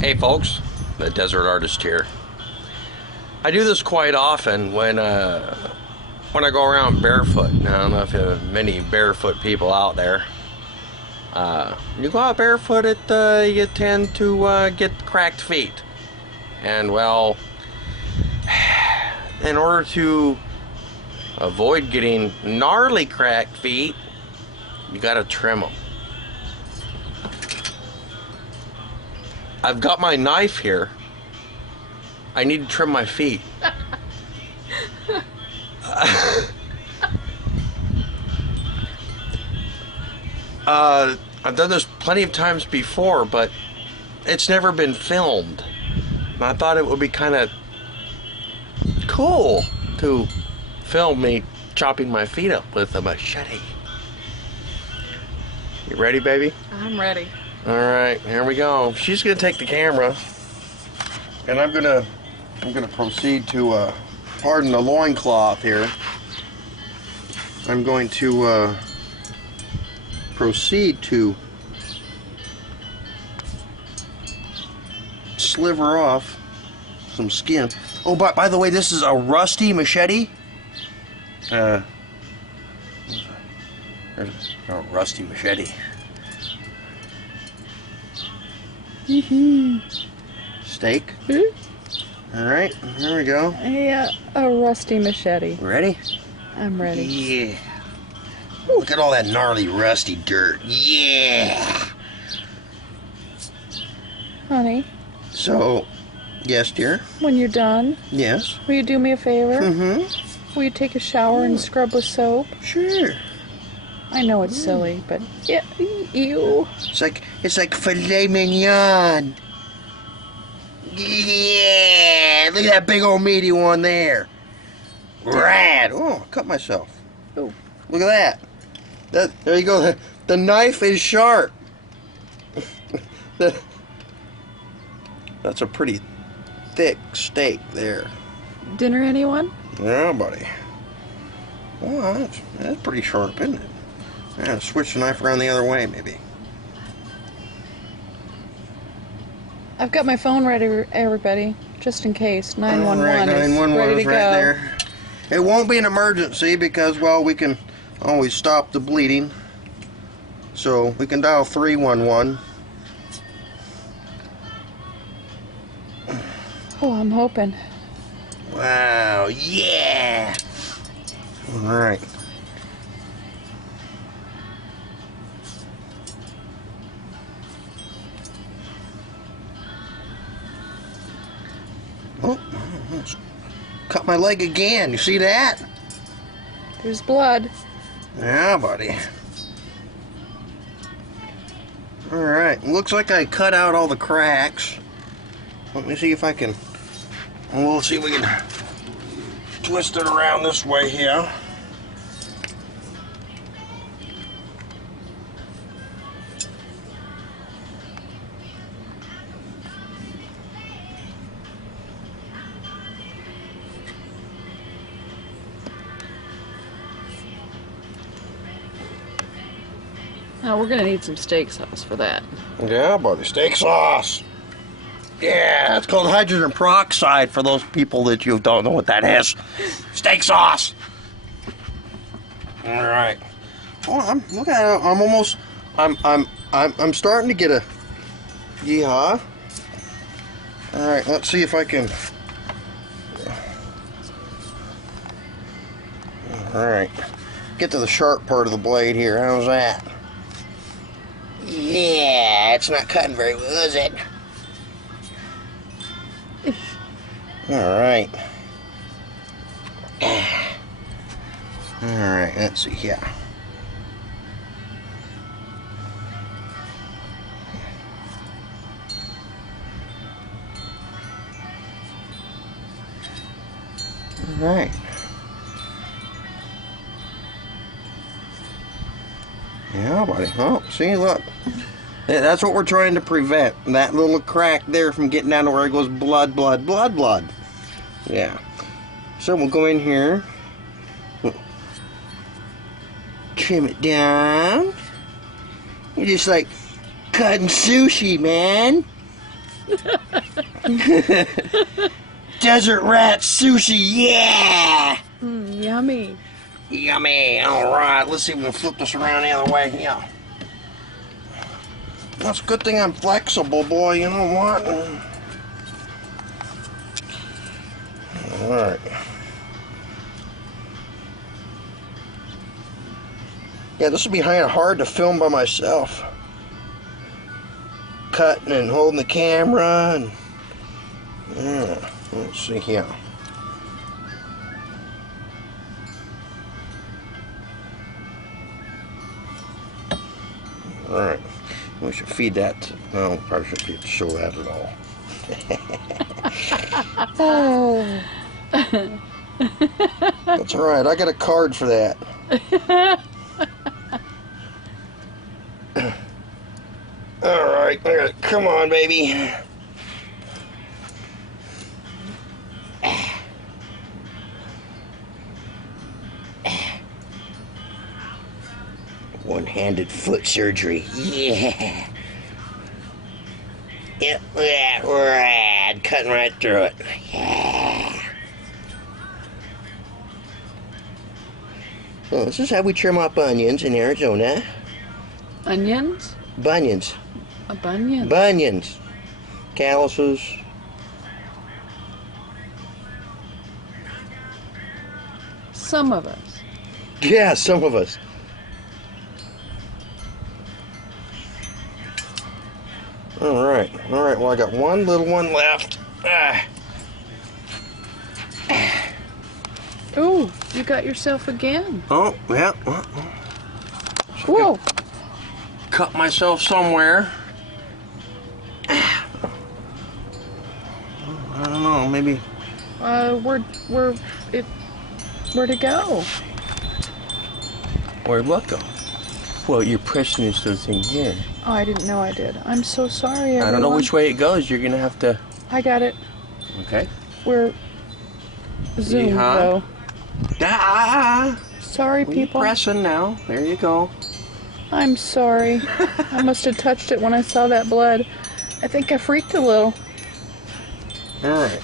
Hey folks, the Desert Artist here. I do this quite often when I go around barefoot. Now, I don't know if you have many barefoot people out there. You go out barefooted, you tend to get cracked feet. And well, in order to avoid getting gnarly cracked feet, you gotta trim them. I've got my knife here. I need to trim my feet. I've done this plenty of times before, but it's never been filmed. And I thought it would be kind of cool to film me chopping my feet up with a machete. You ready, baby? I'm ready. All right, here we go. She's gonna take the camera, and I'm gonna proceed to pardon the loincloth here. I'm going to proceed to sliver off some skin. Oh, by the way, this is a rusty machete. There's a rusty machete. Steak. All right, here we go. A rusty machete. Ready? I'm ready. Yeah. Look at all that gnarly, rusty dirt. Yeah. Honey, So, yes, dear. when you're done, Yes. will you do me a favor? Mm-hmm. Will you take a shower and scrub with soap? Sure. I know it's silly, but yeah, ew. It's like filet mignon. Yeah. Look at that big old meaty one there. Rad. Oh, I cut myself. Oh. Look at that. There you go. The knife is sharp. That's a pretty thick steak there. Dinner, anyone? Yeah, buddy. Well, that's pretty sharp, isn't it? Yeah, switch the knife around the other way, maybe. I've got my phone ready, everybody, just in case. 911 All right, 911 is ready to is right go. there. It won't be an emergency because, well, we can always stop the bleeding. So we can dial 311. Oh, I'm hoping. Wow, yeah! All right. Oh, cut my leg again. You see that? There's blood. Yeah, buddy. All right. Looks like I cut out all the cracks. Let me see if I can. We'll see if we can twist it around this way here. Now, we're going to need some steak sauce for that. Yeah, buddy. Steak sauce. Yeah, it's called hydrogen peroxide for those people that you don't know what that is. Steak sauce. All right. Oh, look at it. I'm almost. I'm starting to get a. Yeah. All right. Let's see if I can. All right. Get to the sharp part of the blade here. How's that? Yeah, it's not cutting very well, is it? Alright. Alright, let's see here. Alright. Yeah, buddy. Oh, see, look. Yeah, that's what we're trying to prevent. That little crack there from getting down to where it goes blood, blood, blood, blood. Yeah. So we'll go in here. We'll trim it down. You just like Cutting sushi, man. Desert rat sushi, yeah! Yummy. Yummy. All right, let's see if we can flip this around the other way. Yeah. That's a good thing I'm flexible, boy. You know what? All right. Yeah, this would be kind of hard to film by myself. Cutting and holding the camera and yeah. Let's see here. All right. We should feed that. No, probably shouldn't show that at all. Oh. That's all right. I got a card for that. All right. Come on, baby. One-handed foot surgery. Yeah. Yep, look at that. Rad. Cutting right through it. Yeah. Well, this is how we trim up onions in Arizona. Onions? Bunions. A bunion? Bunions. Calluses. Some of us. Yeah, some of us. All right. Well, I got one little one left. Ooh, you got yourself again. Oh, yeah. Whoa. Cut myself somewhere. I don't know. Maybe. Where'd it go? Where'd what go? Well, you're pressing this little thing here. Oh, I didn't know I did. I'm so sorry, everyone. I don't know which way it goes. You're gonna have to. I got it. Okay. We're zoomed, Yeehaw. though. Ah! Sorry, people. Pressing now. There you go. I'm sorry. I must have touched it when I saw that blood. I think I freaked a little. All right.